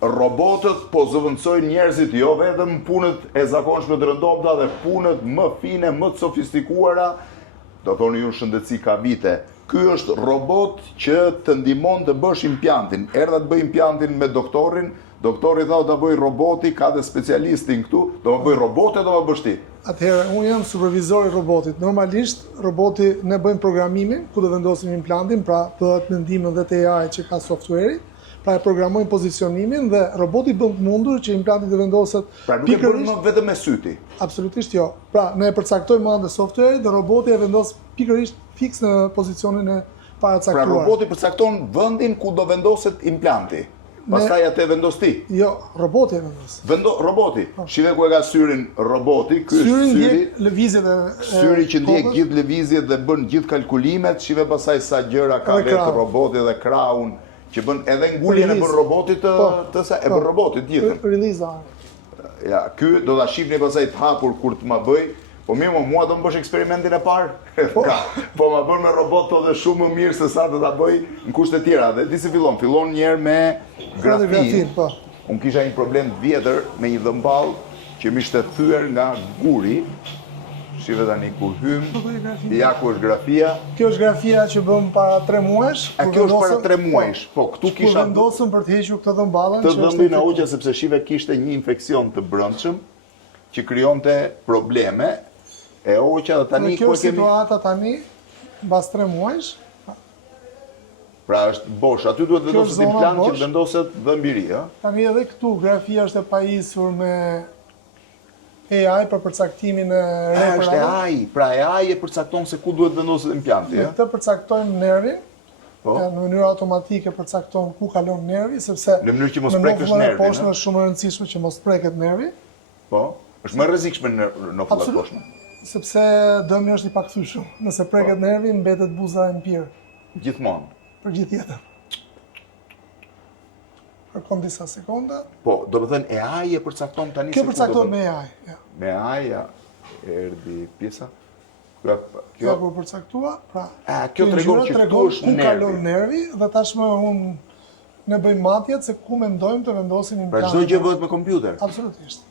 robotët po zëvendësojnë njerëzit jo vetëm punët e zakonshme të rëndopta dhe punët më fine, më të sofistikuara, do thoni ju shëndetësi ka vite. Ky është robot që të ndihmon të bësh implantin. Erdha të bëj implantin me doktorin, doktori tha ta bëj roboti, ka dhe specialistin këtu, do më bëj robote, do më bësh ti. Atëherë, unë jam supervizori i robotit. Normalisht, roboti ne bëjmë programimin, ku do vendosim implantin, pra bëhet me ndihmën dhe të AI që ka software-i, pra e programojmë pozicionimin dhe roboti bën të mundur që implanti të vendoset pra nuk e bën vetëm me syti. Absolutisht jo. Pra ne e përcaktojmë anë software dhe roboti e vendos pikërisht fiks në pozicionin e paracaktuar. Pra roboti përcakton vendin ku do vendoset implanti. Pastaj atë vendos ti. Jo, roboti e vendos. Roboti. Shive ku e ka syrin roboti, ky syri ndjek lëvizjet e syri që ndjek gjithë lëvizjet dhe bën gjithë kalkulimet, shive pastaj sa gjëra ka vetë roboti dhe kraun që bën edhe nguljen e bën robotit të sa e bën robotit gjithën. Release. Ja, ky do ta shihni pastaj të hapur kur të ma bëj. Po mirë, mua do më bësh eksperimentin e parë. Po ma bën me robot të dhe shumë më mirë se sa të ta bëj në kushte tjera. Dhe di si fillon? Fillon njerë me grafin. Unë kisha një problem të vjetër me një dhëmball që mi shte thyer nga guri. Shive tani kur hym, ja ku është grafia. Kjo është grafia që bëm para 3 muajsh. A kjo është para 3 muajsh? Po, këtu kisha... Kur vendosëm për të hequr këtë dhëmballën... Të dhëmbin a uqja sepse shive kishte një infekcion të brendshëm që krijonte probleme. E oqa dhe tani kjo është situata tani, mbas 3 muajsh. Pra është bosh, aty duhet vendoset implant që vendoset dhëmbiri, ë? Tani edhe këtu, grafia është e pajisur me AI për përcaktimin e reparat. Është AI, pra AI e përcakton se ku duhet vendoset implanti, ë? Ne këtë përcaktojmë nervin, në mënyrë automatike përcakton ku kalon nervi, sepse në mënyrë që mos prekësh nervin, në poshtë është shumë e rëndësishme që mos preket nervi. Po, është më rrezikshme në nofullat poshme. Sepse dëmi është i pakthyeshëm. Nëse preket nervi, mbetet buza e mpirë. Gjithmonë. Për gjithë jetën. Kërkon disa sekonda. Po, do të thënë AI e përcakton tani. Kjo përcakton me AI. Me AI, ja. Erdhi pjesa. Kjo kur përcaktua, pra. Kjo tregon që këtu është nervi. Ku kalon nervi dhe tashmë unë ne bëjmë matjet se ku mendojmë të vendosim implantin. Pra çdo gjë bëhet me kompjuter. Absolutisht.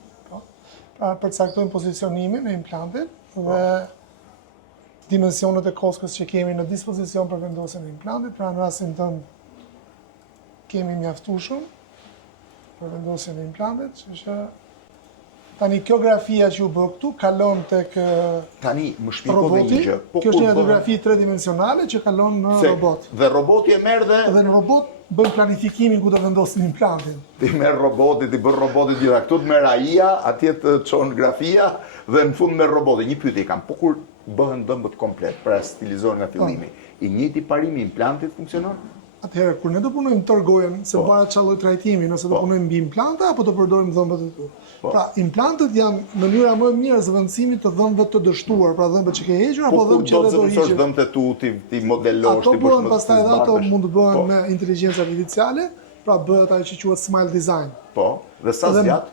Pra përcaktojmë pozicionimin e implantit dhe dimensionet e koskës që kemi në dispozicion për vendosjen e implantit, pra në rastin tënd kemi mjaftueshëm për vendosjen e implantit, që tani kjo grafia që u bë këtu kalon tek tani më shpjegoj një gjë. Kjo është një grafi tridimensionale që kalon në robot. Dhe roboti e merr dhe në robot bën planifikimin ku do vendosin implantin. Ti merr robotit, i bën robotit gjitha. Këtu të merr AI-a, atje të çon grafia dhe në fund merr robotin. Një pyetje kam, po kur bëhen dhëmbët komplet, pra stilizohen nga fillimi, i njëjti parimi i implantit funksionon? Atëherë, kur ne do punojmë tërgojen, se para çalloj trajtimi, nëse do punojmë mbi implante apo do përdorim dhëmbët e tu. Pra, implantet janë mënyra më e mirë zëvendësimit të dhëmbëve të dështuar, pra dhëmbët që ke hequr apo dhëmbët që do hiqesh. Po dhëmbët e tu, ti modelosh, ti bësh. Ato bëhen pastaj ato mund të bëhen me inteligjencë artificiale, pra bëhet ajo që quhet smile design. Po, dhe sa zgjat?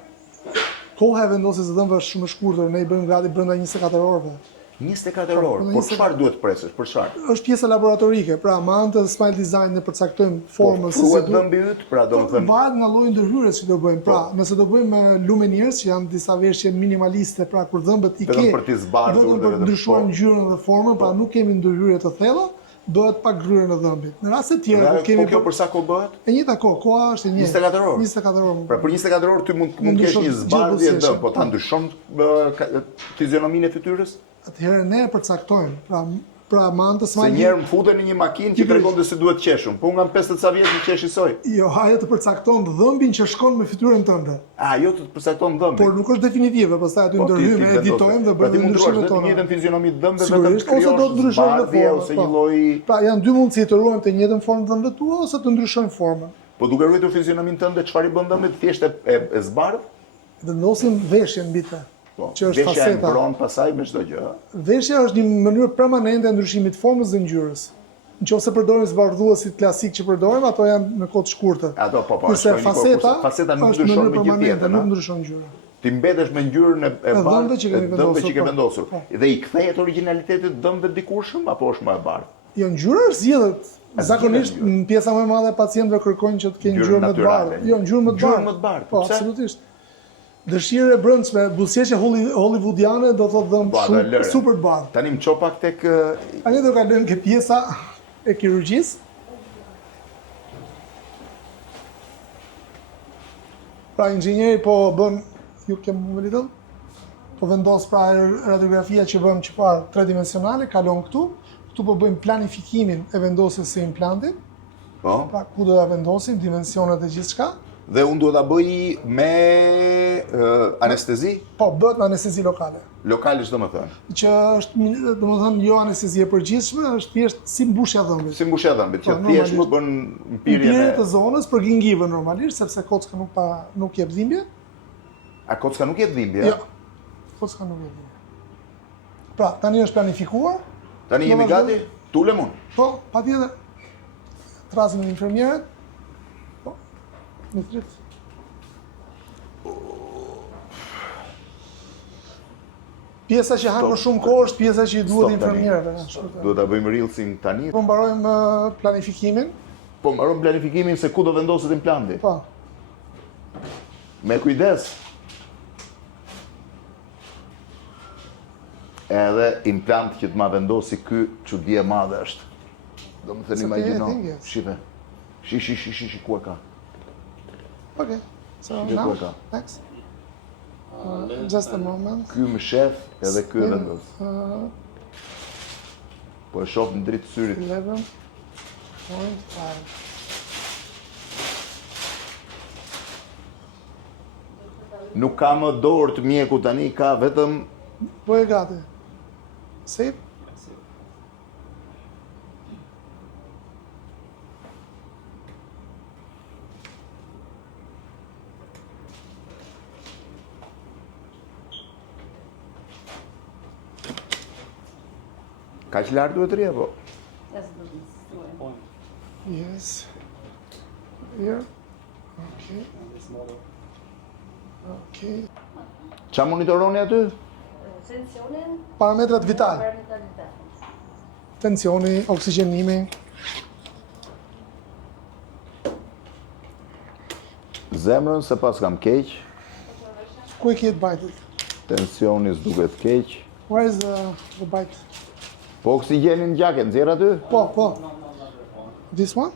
Koha e vendosjes së dhëmbëve është shumë e shkurtër, ne i bëjmë gati brenda 24 orëve. 24 orë, por çfarë duhet presësh, për çfarë? Është pjesa laboratorike, pra me anë të smile design ne përcaktojmë formën se si duhet dhëmbi yt, pra domethënë varet nga lloji ndërhyrjes që do bëjmë. Pra, nëse do bëjmë me lumineers, që janë disa veshje minimaliste, pra kur dhëmbët i ke, vetëm për të zbardhur dhe për ndryshuar ngjyrën dhe formën, pra nuk kemi ndërhyrje të thella, bëhet pak gryrë në dhëmbit. Në raste të tjera ku kemi kjo për sa kohë bëhet? E njëjta kohë, koha është e njëjtë. 24 orë. 24 orë. Pra për 24 orë ty mund të kesh një zbardhje dëm, po ta ndryshon fizionominë e fytyrës? Atëherë ne e përcaktojmë, pra me anë të smile. Se njerë më futen në një makinë që tregon se duhet qeshun, po nga 50 ca vjet qesh i soj. Jo, ajo të përcakton dhëmbin që shkon me fytyrën tënde. Jo të përcakton dhëmbin. Por nuk është definitive, pastaj aty ndërhyjmë, editojmë dhe bëjmë ndryshimet tona. Pra ti mund të njëjtën fizionomi të dhëmbëve vetëm të krijosh ose do të ndryshojmë formën ose një lloj. Pra janë dy mundësi të ruajmë të njëjtën formë dhëmbëve tua ose të ndryshojmë formën. Po duke ruajtur fizionomin tënde, çfarë i bën dhëmbët? Thjesht e zbardh? Vendosim veshjen mbi të. Që është faseta. Veshja e mbron pasaj me çdo gjë. Veshja është një mënyrë permanente e ndryshimit të formës dhe ngjyrës. Nëse përdorim zbardhuesit klasik që përdorim, ato janë në kohë të shkurtër. Ato po. Kurse faseta nuk ndryshon me gjithë jetën, nuk ndryshon ngjyrën. Ti mbetesh me ngjyrën e dhëmbëve që ke vendosur. Dhe i kthehet origjinalitetit dhëmbëve dikurshëm apo është më e bardhë? Jo, ngjyra është zgjedhët Zakonisht në pjesa më e madhe e pacientëve kërkojnë që të kenë ngjyrë më të bardhë. Jo, ngjyrë më të Ngjyrë bardhë. më të bardhë. Po, Pse? absolutisht. Dëshirë e brendshme, buzëqeshje hollywoodiane do thotë dhëm Po, shumë lëre. super të bardhë. Tani më ço pak tek Tani do kalojmë ke pjesa e kirurgjisë. Pra inxhinieri po bën, ju kem më lidhën, po vendos pra radiografia që bëjmë që parë tridimensionale, kalon këtu. Këtu po bëjmë planifikimin e vendosjes së implantit, po. pra ku do ta vendosim, dimensionet e gjithçka. Dhe unë duhet ta bëj me anestezi Po, bëhet me anestezi lokale. lokalisht domethënë. Që është, domethënë, jo anestezi e përgjithshme, është thjesht si mbushja e dhëmbit. Si mbushja e dhëmbit, që Po, thjesht më normalisht. bën mpirjen Mpirje e të zonës për gingivën normalisht, sepse kocka nuk jep dhimbje. A kocka nuk jetë dhimbje? Jo. Kocka nuk jep dhimbje. Pra, tani është planifikuar. Tani jemi Do vazhdo? gati? Tulem unë. Po, patjetër. Trasin e infermierët. Po, në dritë. Pjesa që han më shumë kohë është pjesa që i duhet Stop tani. infermierëve. Duhet ta bëjmë rillsin tani. Po mbarojmë planifikimin. Po mbaron planifikimin se ku do vendoset implanti. Po. Me kujdes. Edhe implant që të ma vendosi ky çudi e madhe është. Do më thënë Se imagjino. ti e thinjes. Shipe. Shi, ku e ka. Okay. So Shikoj now, ku e ka. next. Just a moment. Ky më shef edhe ky e vendos. Po e shoh në dritë syrit. 11.5. Nuk ka më dorë të mjeku tani, ka vetëm Po e gati. Save. kaq lart duhet të rri apo? Yes. Here. Okay. Okay. Qa monitoroni aty? Tensionin, Parametrat vital. vitalitet. Tensioni, oksigjenimi. Zemrën se pas kam keq, Ku e ketë bajtit? tensioni s'duket keq. Where is the bite? Po oksigjenin në gjake, nxjerr aty? Po, po. This one?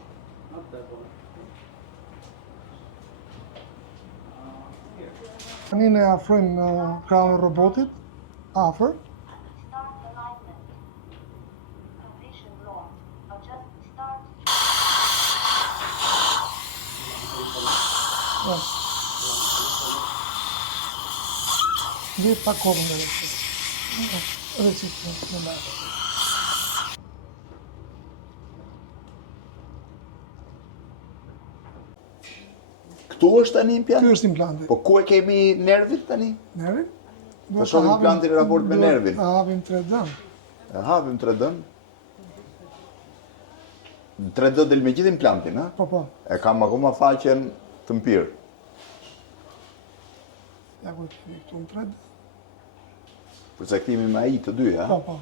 Tani ne afrojmë krahun e robotit, afër. Start alignment. Condition locked. Adjust start. Vjet pa kohë më rreth. Edhe çik në lart. Këtu është tani Ky implant? është implanti. Po ku e kemi nervit tani? Nervin? Të shohim implantin në raport me nervin. Ta hapim 3D. E hapim 3D-n. 3D del me gjithë implantin, ha? Po, po. E kam akoma faqen të mpirë. Ja ku e kemi këtu në 3D. Përcaktimi me ai të dy, ha? Po, po.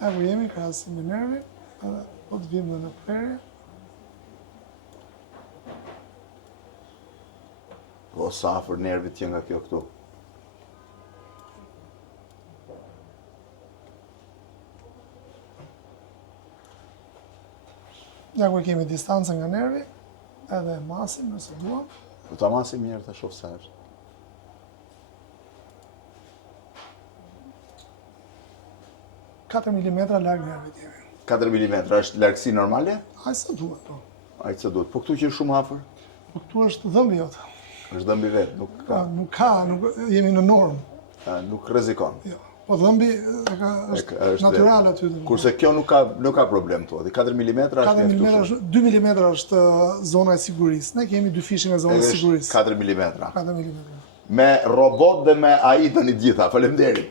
Ja ku jemi, krahasim me nervin, edhe po të vim dhe në prerje. Po sa afër nervit që nga kjo këtu. Ja ku e kemi distancën nga nervi, edhe masin nëse duam. Po ta masim njerë të shoh sa është. Katër milimetra larg nervit jemi. 4 mm është largësi normale? Ai sa duhet, po. Ai që duhet. Po këtu që është shumë afër? Po këtu është dhëmbi jote. Është dhëmbi vetë, nuk ka, Nuk ka, jemi në normë. nuk rrezikon. Jo. Po dhëmbi është natyral aty. Kurse kjo nuk ka problem thua. 4 mm është 4 mm mjaftueshëm. është 2 mm është zona e sigurisë. Ne kemi dy fishin e zonës Edhe së sigurisë. 4 mm. 4 mm. Me robot dhe me AI tani të gjitha. Faleminderit.